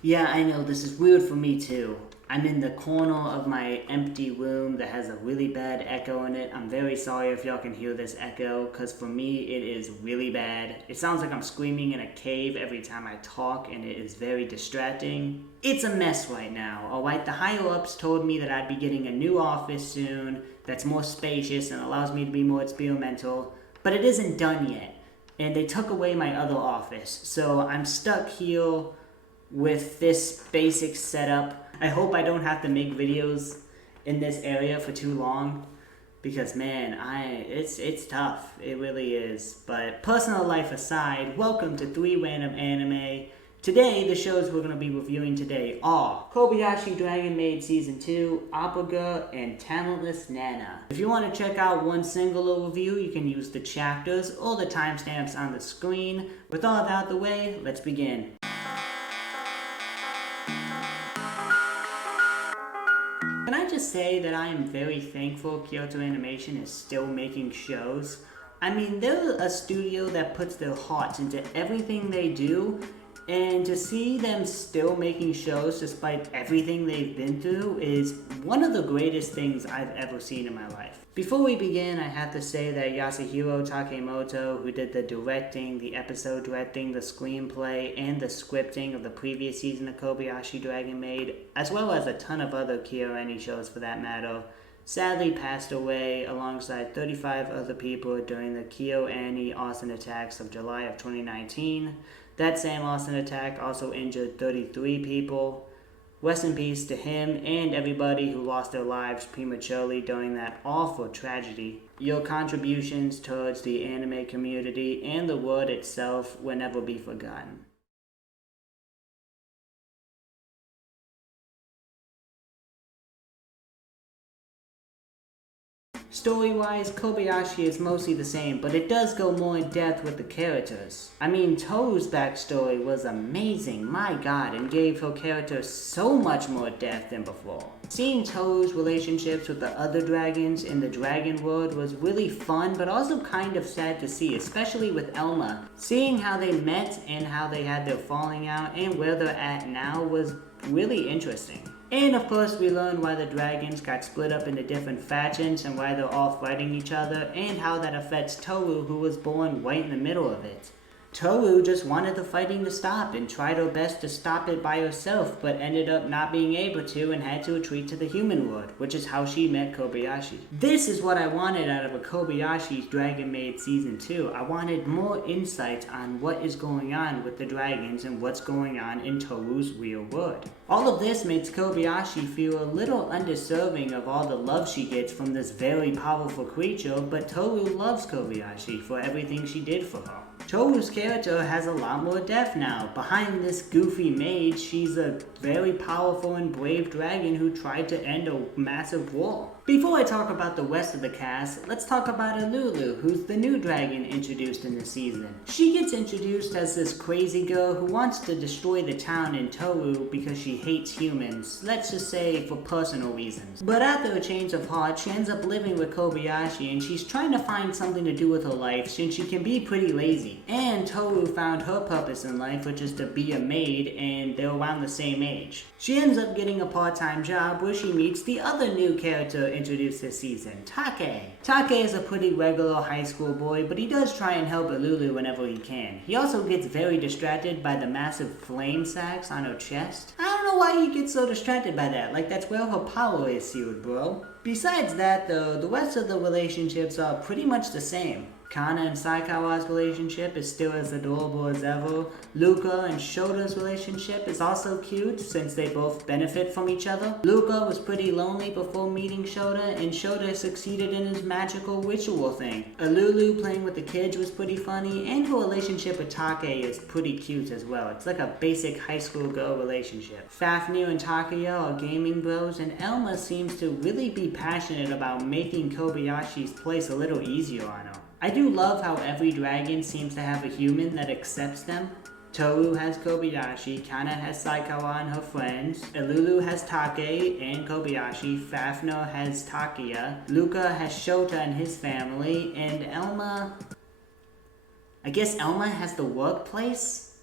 Yeah, I know, this is weird for me too. I'm in the corner of my empty room that has a really bad echo in it. I'm very sorry if y'all can hear this echo, because for me it is really bad. It sounds like I'm screaming in a cave every time I talk, and it is very distracting. It's a mess right now, alright? The higher-ups told me that I'd be getting a new office soon that's more spacious and allows me to be more experimental, but it isn't done yet. And they took away my other office, so I'm stuck here with this basic setup. I hope I don't have to make videos in this area for too long, because man, it's tough. It really is. But personal life aside, welcome to 3 Random Anime. Today, the shows we're going to be reviewing today are Kobayashi Dragon Maid Season 2, Opera, and Talentless Nana. If you want to check out one singular review, you can use the chapters or the timestamps on the screen. With all that out of the way, let's begin. Can I just say that I am very thankful Kyoto Animation is still making shows? I mean, they're a studio that puts their hearts into everything they do, and to see them still making shows despite everything they've been through is one of the greatest things I've ever seen in my life. Before we begin, I have to say that Yasuhiro Takemoto, who did the directing, the episode directing, the screenplay, and the scripting of the previous season of Kobayashi Dragon Maid, as well as a ton of other KyoAni shows for that matter, sadly passed away alongside 35 other people during the KyoAni arson attacks of July of 2019. That same arson attack also injured 33 people. Rest in peace to him and everybody who lost their lives prematurely during that awful tragedy. Your contributions towards the anime community and the world itself will never be forgotten. Story-wise, Kobayashi is mostly the same, but it does go more in depth with the characters. I mean, Toru's backstory was amazing, my god, and gave her character so much more depth than before. Seeing Toru's relationships with the other dragons in the dragon world was really fun, but also kind of sad to see, especially with Elma. Seeing how they met and how they had their falling out and where they're at now was really interesting. And of course we learned why the dragons got split up into different factions and why they're all fighting each other and how that affects Toru, who was born right in the middle of it. Toru just wanted the fighting to stop and tried her best to stop it by herself, but ended up not being able to and had to retreat to the human world, which is how she met Kobayashi. This is what I wanted out of a Kobayashi Dragon Maid Season 2. I wanted more insight on what is going on with the dragons and what's going on in Toru's real world. All of this makes Kobayashi feel a little undeserving of all the love she gets from this very powerful creature, but Toru loves Kobayashi for everything she did for her. Toru's character has a lot more depth now. Behind this goofy maid, she's a very powerful and brave dragon who tried to end a massive war. Before I talk about the rest of the cast, let's talk about Alulu, who's the new dragon introduced in the season. She gets introduced as this crazy girl who wants to destroy the town in Toru because she hates humans, let's just say for personal reasons. But after a change of heart, she ends up living with Kobayashi and she's trying to find something to do with her life since she can be pretty lazy. And Toru found her purpose in life, which is to be a maid, and they're around the same age. She ends up getting a part-time job where she meets the other new character introduced this season, Take. Take is a pretty regular high school boy, but he does try and help Alulu whenever he can. He also gets very distracted by the massive flame sacks on her chest. I don't know why he gets so distracted by that, like that's where her power is sealed, bro. Besides that though, the rest of the relationships are pretty much the same. Kana and Saikawa's relationship is still as adorable as ever. Luca and Shota's relationship is also cute since they both benefit from each other. Luca was pretty lonely before meeting Shota, and Shota succeeded in his magical ritual thing. Alulu playing with the kids was pretty funny, and her relationship with Take is pretty cute as well. It's like a basic high school girl relationship. Fafnir and Takuya are gaming bros, and Elma seems to really be passionate about making Kobayashi's place a little easier on her. I do love how every dragon seems to have a human that accepts them. Toru has Kobayashi, Kana has Saikawa and her friends, Alulu has Take and Kobayashi, Fafnir has Takuya, Luca has Shota and his family, and Elma... I guess Elma has the workplace?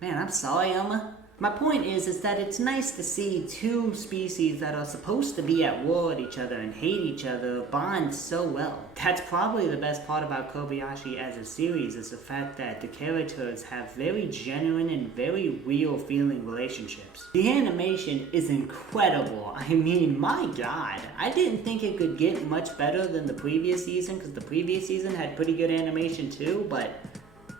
Man, I'm sorry, Elma. My point is that it's nice to see two species that are supposed to be at war with each other and hate each other bond so well. That's probably the best part about Kobayashi as a series, is the fact that the characters have very genuine and very real feeling relationships. The animation is incredible. I mean, my god, I didn't think it could get much better than the previous season, because the previous season had pretty good animation too, but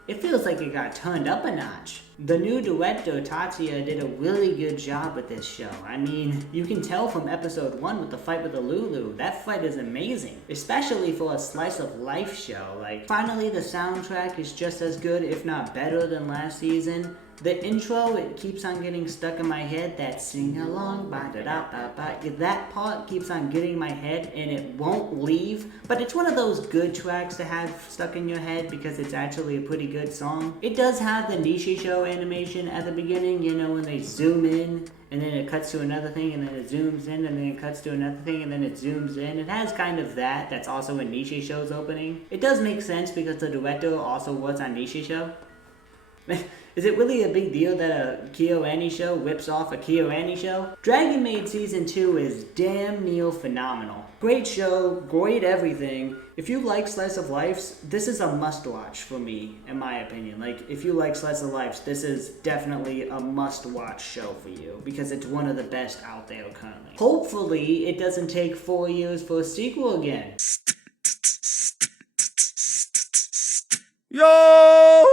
it feels like it got turned up a notch. The new director, Tatsuya, did a really good job with this show. I mean, you can tell from episode 1 with the fight with the Lulu, that fight is amazing. Especially for a slice of life show. Like, finally the soundtrack is just as good, if not better, than last season. The intro, it keeps on getting stuck in my head, that sing along, ba-da-da-ba-ba. That part keeps on getting in my head and it won't leave. But it's one of those good tracks to have stuck in your head because it's actually a pretty good song. It does have the Nishi show animation at the beginning, you know, when they zoom in and then it cuts to another thing and then it zooms in and then it cuts to another thing and then it zooms in. It has kind of that. That's also in Nishi show's opening. It does make sense because the director also was on Nishi show. Is it really a big deal that a KyoAni show rips off a KyoAni show? Dragon Maid Season 2 is damn near phenomenal. Great show, great everything. If you like slice of lives, this is a must-watch for me, in my opinion. Like, if you like slice of lives, this is definitely a must-watch show for you, because it's one of the best out there currently. Hopefully, it doesn't take 4 years for a sequel again. Yo!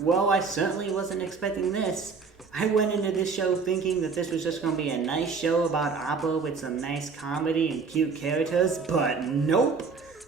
Well, I certainly wasn't expecting this. I went into this show thinking that this was just going to be a nice show about Appa with some nice comedy and cute characters, but nope.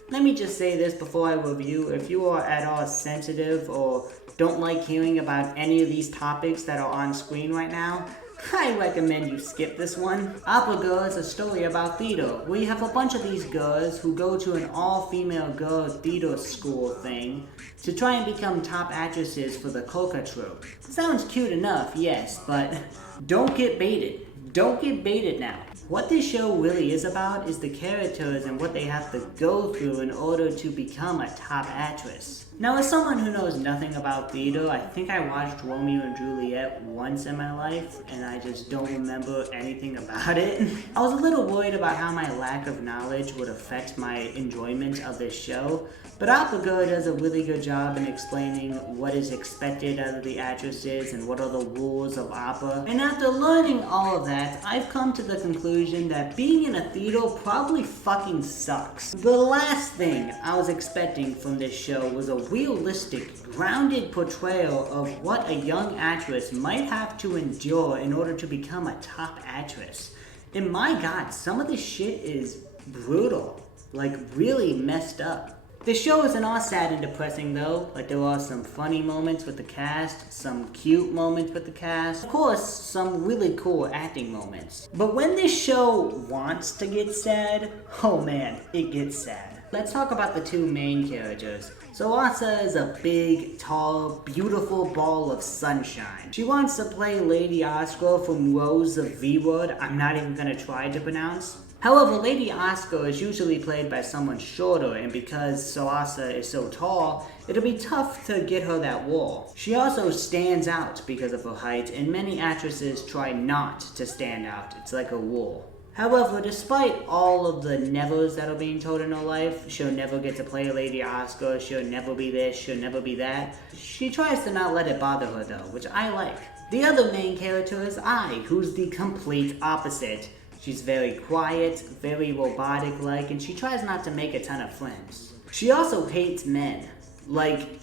Let me just say this before I review. If you are at all sensitive or don't like hearing about any of these topics that are on screen right now, I recommend you skip this one. Appa Girl is a story about theater, where you have a bunch of these girls who go to an all-female girl theater school thing to try and become top actresses for the Coca troupe. Sounds cute enough, yes, but don't get baited. Don't get baited now. What this show really is about is the characters and what they have to go through in order to become a top actress. Now, as someone who knows nothing about theater, I think I watched Romeo and Juliet once in my life, and I just don't remember anything about it. I was a little worried about how my lack of knowledge would affect my enjoyment of this show, but Appa Girl does a really good job in explaining what is expected out of the actresses and what are the rules of Appa. And after learning all of that, I've come to the conclusion that being in a theater probably fucking sucks. The last thing I was expecting from this show was a realistic, grounded portrayal of what a young actress might have to endure in order to become a top actress. And my god, some of this shit is brutal. Like, really messed up. The show isn't all sad and depressing though. Like, there are some funny moments with the cast, some cute moments with the cast, of course, some really cool acting moments. But when this show wants to get sad, oh man, it gets sad. Let's talk about the two main characters. So Asa is a big, tall, beautiful ball of sunshine. She wants to play Lady Oscar from Rose of V-Word. I'm not even gonna try to pronounce. However, Lady Oscar is usually played by someone shorter, and because Soasa is so tall, it'll be tough to get her that role. She also stands out because of her height, and many actresses try not to stand out. It's like a rule. However, despite all of the nevers that are being told in her life, she'll never get to play Lady Oscar, she'll never be this, she'll never be that, she tries to not let it bother her though, which I like. The other main character is Ai, who's the complete opposite. She's very quiet, very robotic-like, and she tries not to make a ton of friends. She also hates men. Like,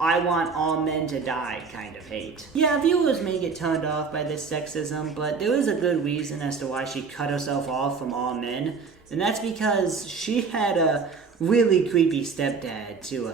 I want all men to die kind of hate. Yeah, viewers may get turned off by this sexism, but there is a good reason as to why she cut herself off from all men, and that's because she had a really creepy stepdad to,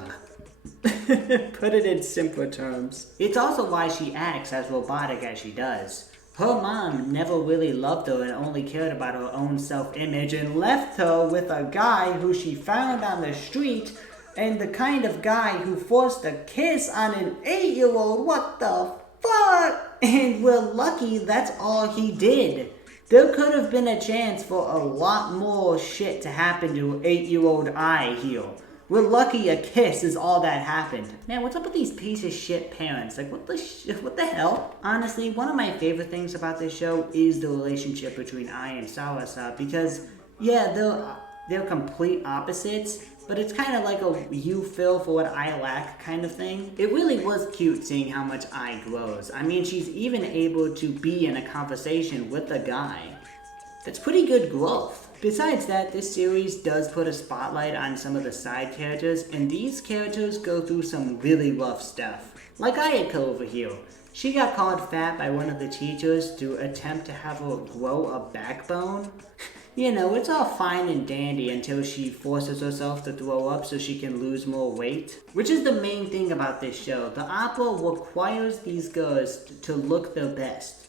put it in simpler terms. It's also why she acts as robotic as she does. Her mom never really loved her and only cared about her own self-image and left her with a guy who she found on the street, and the kind of guy who forced a kiss on an 8-year-old. What the fuck? And we're lucky that's all he did. There could have been a chance for a lot more shit to happen to 8-year-old Ai here. We're lucky a kiss is all that happened. Man, what's up with these piece of shit parents? Like, what the hell? Honestly, one of my favorite things about this show is the relationship between Ai and Sawasa, because, yeah, they're complete opposites, but it's kind of like a you fill for what I lack kind of thing. It really was cute seeing how much Ai grows. I mean, she's even able to be in a conversation with a guy. That's pretty good growth. Besides that, this series does put a spotlight on some of the side characters, and these characters go through some really rough stuff. Like Ayako over here. She got called fat by one of the teachers to attempt to have her grow a backbone. You know, it's all fine and dandy until she forces herself to throw up so she can lose more weight. Which is the main thing about this show. The opera requires these girls to look their best.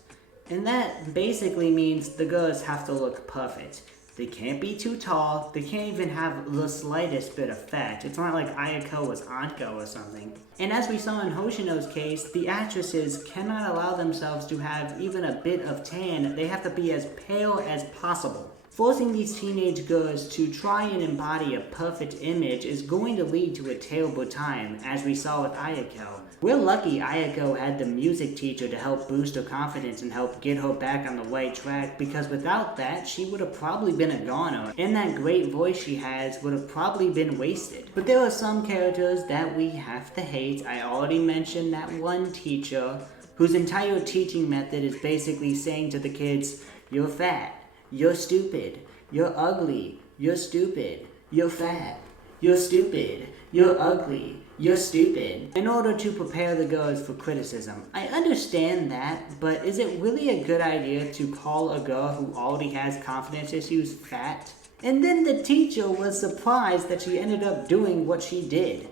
And that basically means the girls have to look perfect. They can't be too tall, they can't even have the slightest bit of fat. It's not like Ayako was Anko or something. And as we saw in Hoshino's case, the actresses cannot allow themselves to have even a bit of tan. They have to be as pale as possible. Forcing these teenage girls to try and embody a perfect image is going to lead to a terrible time, as we saw with Ayako. We're lucky Ayako had the music teacher to help boost her confidence and help get her back on the right track, because without that, she would have probably been a goner, and that great voice she has would have probably been wasted. But there are some characters that we have to hate. I already mentioned that one teacher, whose entire teaching method is basically saying to the kids, "You're fat. You're stupid. You're ugly. You're stupid. You're fat. You're stupid. You're ugly. You're stupid," in order to prepare the girls for criticism. I understand that, but is it really a good idea to call a girl who already has confidence issues fat? And then the teacher was surprised that she ended up doing what she did.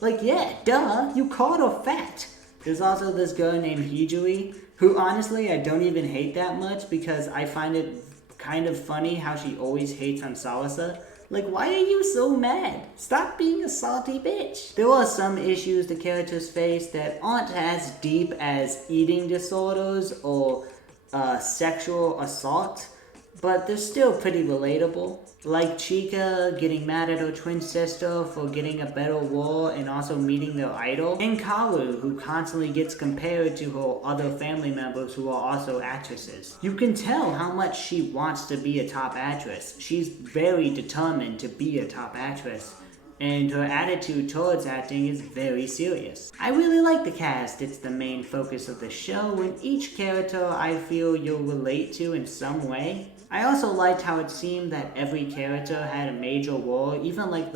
Like, yeah, duh, you called her fat. There's also this girl named Hijui, who honestly I don't even hate that much because I find it kind of funny how she always hates on Sawasa. Like, why are you so mad? Stop being a salty bitch. There are some issues the characters face that aren't as deep as eating disorders or sexual assault, but they're still pretty relatable. Like Chika getting mad at her twin sister for getting a better role and also meeting their idol. And Kaoru, who constantly gets compared to her other family members who are also actresses. You can tell how much she wants to be a top actress. She's very determined to be a top actress. And her attitude towards acting is very serious. I really like the cast. It's the main focus of the show, and each character I feel you'll relate to in some way. I also liked how it seemed that every character had a major role, even like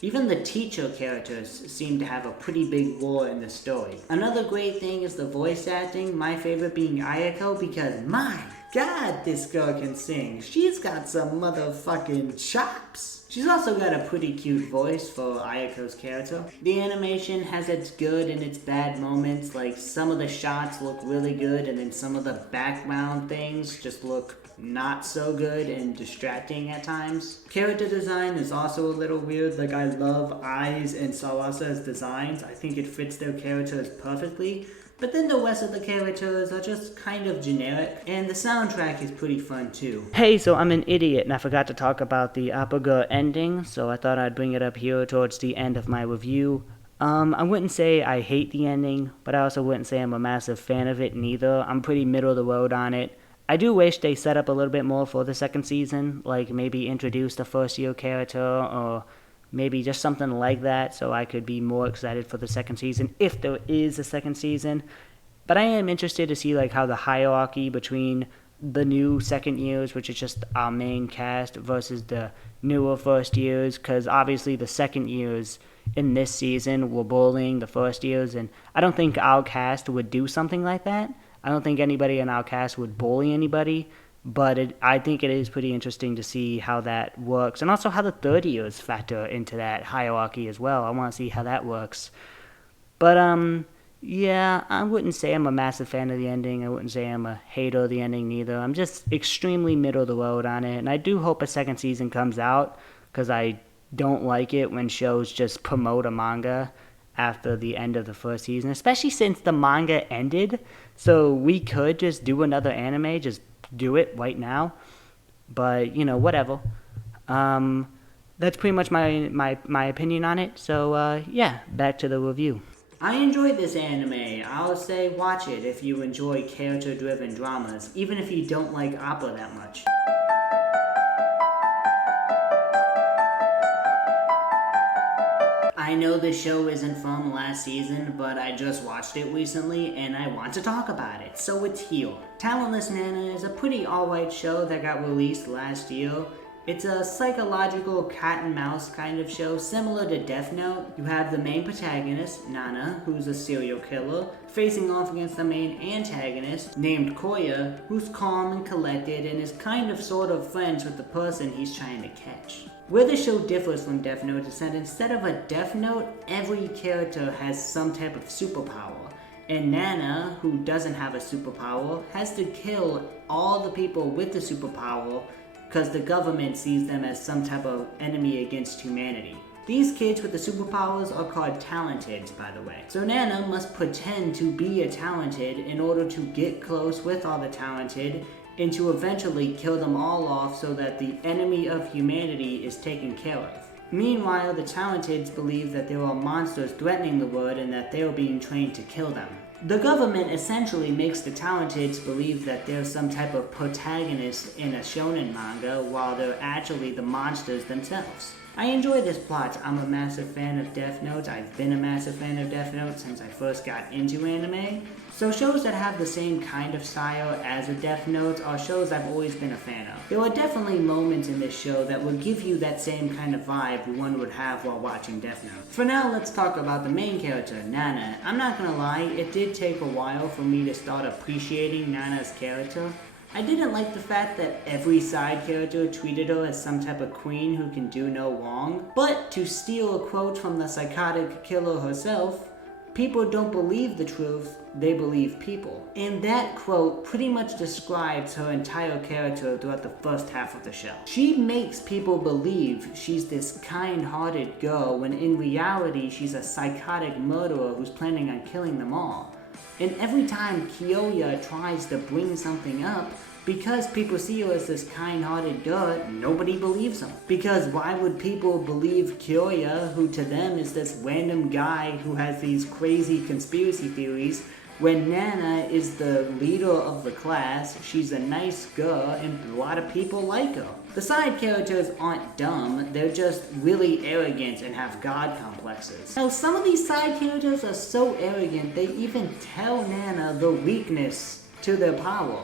even the teacher characters seem to have a pretty big role in the story. Another great thing is the voice acting, my favorite being Ayako, because my god, this girl can sing. She's got some motherfucking chops. She's also got a pretty cute voice for Ayako's character. The animation has its good and its bad moments, like some of the shots look really good and then some of the background things just look not so good and distracting at times. Character design is also a little weird. Like, I love Ai's and Sawasa's designs. I think it fits their characters perfectly. But then the rest of the characters are just kind of generic, and the soundtrack is pretty fun too. Hey, so I'm an idiot and I forgot to talk about the Opera ending, so I thought I'd bring it up here towards the end of my review. I wouldn't say I hate the ending, but I also wouldn't say I'm a massive fan of it neither. I'm pretty middle of the road on it. I do wish they set up a little bit more for the second season, like maybe introduce the first year character or maybe just something like that, so I could be more excited for the second season, if there is a second season. But I am interested to see like how the hierarchy between the new second years, which is just our main cast, versus the newer first years, because obviously the second years in this season were bullying the first years, and I don't think our cast would do something like that. I don't think anybody in our cast would bully anybody. But I think it is pretty interesting to see how that works. And also how the third years factor into that hierarchy as well. I want to see how that works. But, yeah, I wouldn't say I'm a massive fan of the ending. I wouldn't say I'm a hater of the ending neither. I'm just extremely middle of the road on it. And I do hope a second season comes out, because I don't like it when shows just promote a manga after the end of the first season, especially since the manga ended. So we could just do another anime, just do it right now, but you know, whatever. that's pretty much my opinion on it. So yeah, back to the review. I enjoyed this anime. I'll say watch it if you enjoy character-driven dramas, even if you don't like opera that much. I know the show isn't from last season, but I just watched it recently and I want to talk about it, so it's here. Talentless Nana is a pretty alright show that got released last year. It's a psychological cat and mouse kind of show, similar to Death Note. You have the main protagonist, Nana, who's a serial killer, facing off against the main antagonist, named Koya, who's calm and collected and is kind of sort of friends with the person he's trying to catch. Where the show differs from Death Note is that instead of a Death Note, every character has some type of superpower. And Nana, who doesn't have a superpower, has to kill all the people with the superpower because the government sees them as some type of enemy against humanity. These kids with the superpowers are called Talenteds, by the way. So Nana must pretend to be a Talented in order to get close with all the Talented and to eventually kill them all off so that the enemy of humanity is taken care of. Meanwhile, the Talenteds believe that there are monsters threatening the world and that they are being trained to kill them. The government essentially makes the Talenteds believe that they're some type of protagonist in a shonen manga while they're actually the monsters themselves. I enjoy this plot. I'm a massive fan of Death Note. I've been a massive fan of Death Note since I first got into anime. So shows that have the same kind of style as a Death Note are shows I've always been a fan of. There are definitely moments in this show that will give you that same kind of vibe one would have while watching Death Note. For now, let's talk about the main character, Nana. I'm not gonna lie, it did take a while for me to start appreciating Nana's character. I didn't like the fact that every side character treated her as some type of queen who can do no wrong. But to steal a quote from the psychotic killer herself, people don't believe the truth, they believe people. And that quote pretty much describes her entire character throughout the first half of the show. She makes people believe she's this kind-hearted girl when in reality she's a psychotic murderer who's planning on killing them all. And every time Kyoto tries to bring something up, because people see her as this kind-hearted girl, nobody believes her. Because why would people believe Kyoto, who to them is this random guy who has these crazy conspiracy theories, when Nana is the leader of the class, she's a nice girl, and a lot of people like her. The side characters aren't dumb, they're just really arrogant and have god complexes. Now, some of these side characters are so arrogant, they even tell Nana the weakness to their power.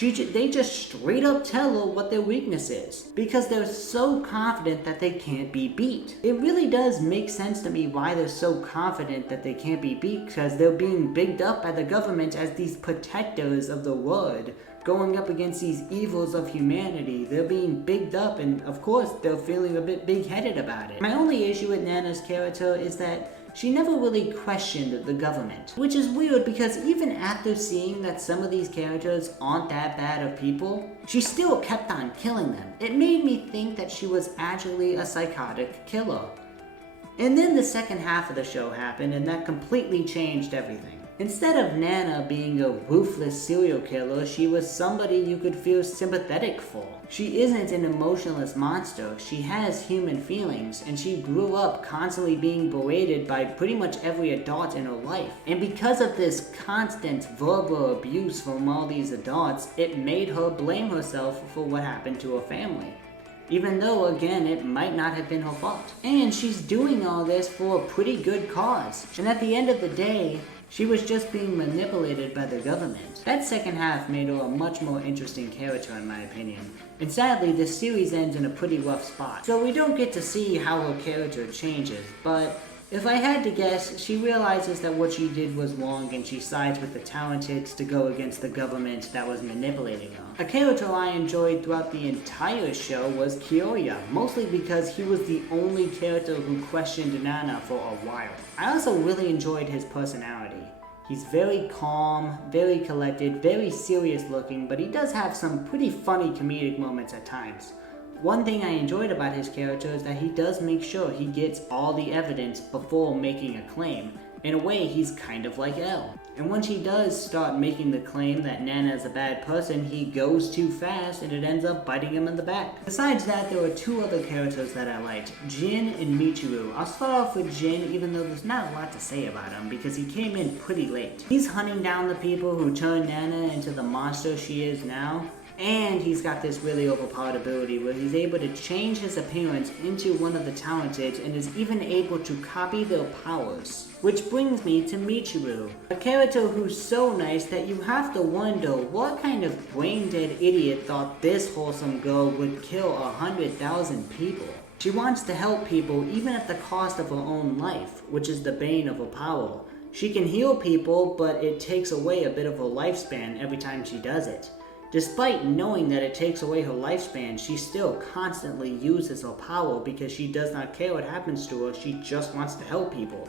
They just straight up tell her what their weakness is, because they're so confident that they can't be beat. It really does make sense to me why they're so confident that they can't be beat, because they're being bigged up by the government as these protectors of the world, going up against these evils of humanity. They're being bigged up, and of course they're feeling a bit big-headed about it. My only issue with Nana's character is that she never really questioned the government, which is weird because even after seeing that some of these characters aren't that bad of people, she still kept on killing them. It made me think that she was actually a psychotic killer. And then the second half of the show happened and that completely changed everything. Instead of Nana being a ruthless serial killer, she was somebody you could feel sympathetic for. She isn't an emotionless monster, she has human feelings, and she grew up constantly being berated by pretty much every adult in her life. And because of this constant verbal abuse from all these adults, it made her blame herself for what happened to her family. Even though, again, it might not have been her fault. And she's doing all this for a pretty good cause. And at the end of the day, she was just being manipulated by the government. That second half made her a much more interesting character in my opinion. And sadly, this series ends in a pretty rough spot. So we don't get to see how her character changes, but if I had to guess, she realizes that what she did was wrong and she sides with the Talenteds to go against the government that was manipulating her. A character I enjoyed throughout the entire show was Kyoto, mostly because he was the only character who questioned Nana for a while. I also really enjoyed his personality. He's very calm, very collected, very serious looking, but he does have some pretty funny comedic moments at times. One thing I enjoyed about his character is that he does make sure he gets all the evidence before making a claim, In a way, he's kind of like L. And once he does start making the claim that Nana is a bad person, he goes too fast and it ends up biting him in the back. Besides that, there were two other characters that I liked, Jin and Michiru. I'll start off with Jin, even though there's not a lot to say about him because he came in pretty late. He's hunting down the people who turned Nana into the monster she is now. And he's got this really overpowered ability where he's able to change his appearance into one of the talented and is even able to copy their powers. Which brings me to Michiru, a character who's so nice that you have to wonder what kind of brain-dead idiot thought this wholesome girl would kill 100,000 people. She wants to help people even at the cost of her own life, which is the bane of her power. She can heal people, but it takes away a bit of her lifespan every time she does it. Despite knowing that it takes away her lifespan, she still constantly uses her power because she does not care what happens to her, she just wants to help people.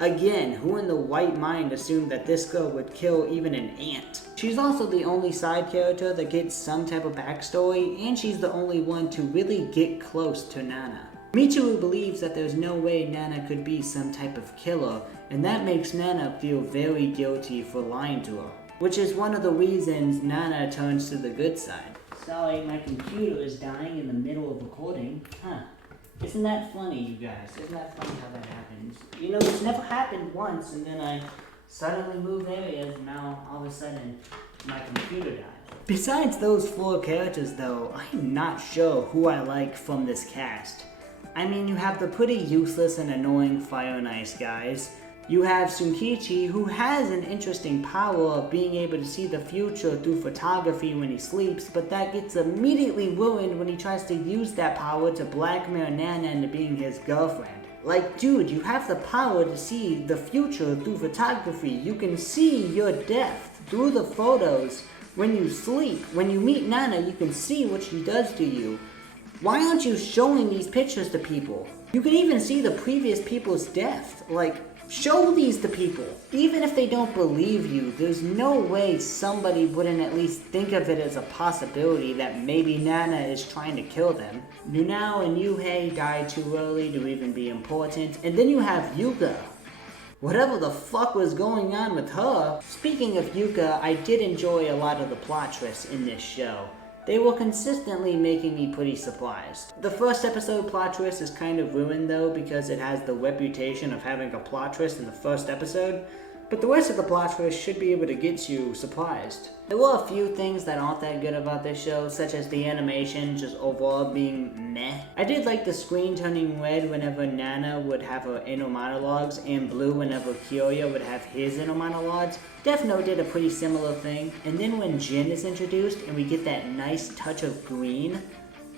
Again, who in the right mind assumed that this girl would kill even an ant? She's also the only side character that gets some type of backstory, and she's the only one to really get close to Nana. Michiru believes that there's no way Nana could be some type of killer, and that makes Nana feel very guilty for lying to her. Which is one of the reasons Nana turns to the good side. Sorry, my computer is dying in the middle of recording. Huh. Isn't that funny, you guys? Isn't that funny how that happens? You know, it's never happened once, and then I suddenly move areas, and now all of a sudden, my computer dies. Besides those four characters, though, I'm not sure who I like from this cast. I mean, you have the pretty useless and annoying Fire and Ice guys. You have Tsunkichi, who has an interesting power of being able to see the future through photography when he sleeps, but that gets immediately ruined when he tries to use that power to blackmail Nana into being his girlfriend. Like, dude, you have the power to see the future through photography. You can see your death through the photos when you sleep. When you meet Nana, you can see what she does to you. Why aren't you showing these pictures to people? You can even see the previous people's death. Like, show these to people. Even if they don't believe you, there's no way somebody wouldn't at least think of it as a possibility that maybe Nana is trying to kill them. Nunao and Yuhei died too early to even be important. And then you have Yuka. Whatever the fuck was going on with her. Speaking of Yuka, I did enjoy a lot of the plot twists in this show. They were consistently making me pretty surprised. The first episode plot twist is kind of ruined though because it has the reputation of having a plot twist in the first episode, but the rest of the plot twist should be able to get you surprised. There were a few things that aren't that good about this show, such as the animation just overall being meh. I did like the screen turning red whenever Nana would have her inner monologues and blue whenever Kyoto would have his inner monologues. Death Note did a pretty similar thing, and then when Jin is introduced and we get that nice touch of green,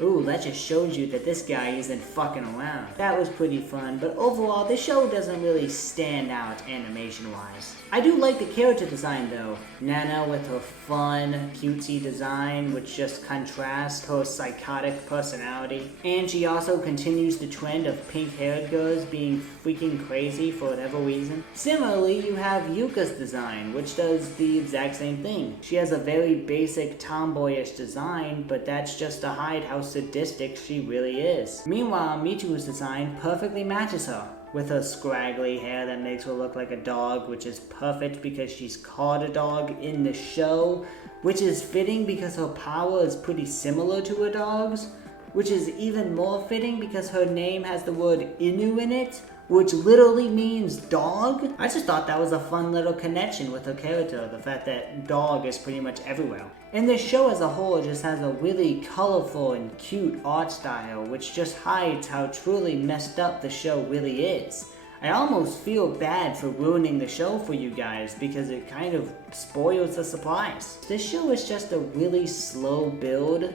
ooh, that just shows you that this guy isn't fucking around. That was pretty fun, but overall, the show doesn't really stand out animation-wise. I do like the character design though. Nana with her fun, cutesy design, which just contrasts her psychotic personality. And she also continues the trend of pink-haired girls being freaking crazy for whatever reason. Similarly, you have Yuka's design, which does the exact same thing. She has a very basic tomboyish design, but that's just to hide how sadistic she really is. Meanwhile, Michiru's design perfectly matches her, with her scraggly hair that makes her look like a dog, which is perfect because she's called a dog in the show, which is fitting because her power is pretty similar to a dog's, which is even more fitting because her name has the word Inu in it, which literally means dog. I just thought that was a fun little connection with her character, the fact that dog is pretty much everywhere. And this show as a whole just has a really colorful and cute art style, which just hides how truly messed up the show really is. I almost feel bad for ruining the show for you guys because it kind of spoils the surprise. This show is just a really slow build.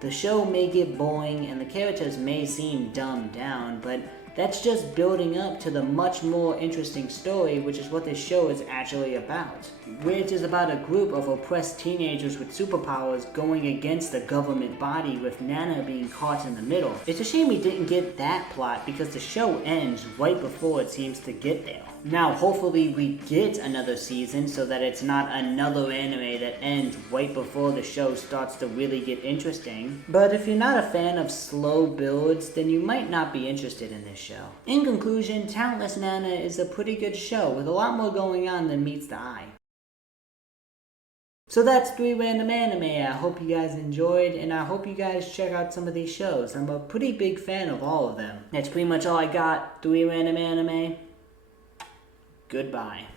The show may get boring and the characters may seem dumbed down, but that's just building up to the much more interesting story, which is what this show is actually about. Which is about a group of oppressed teenagers with superpowers going against the government body, with Nana being caught in the middle. It's a shame we didn't get that plot because the show ends right before it seems to get there. Now, hopefully we get another season so that it's not another anime that ends right before the show starts to really get interesting. But if you're not a fan of slow builds, then you might not be interested in this show. In conclusion, Talentless Nana is a pretty good show with a lot more going on than meets the eye. So that's 3 random anime. I hope you guys enjoyed, and I hope you guys check out some of these shows. I'm a pretty big fan of all of them. That's pretty much all I got. 3 random anime. Goodbye.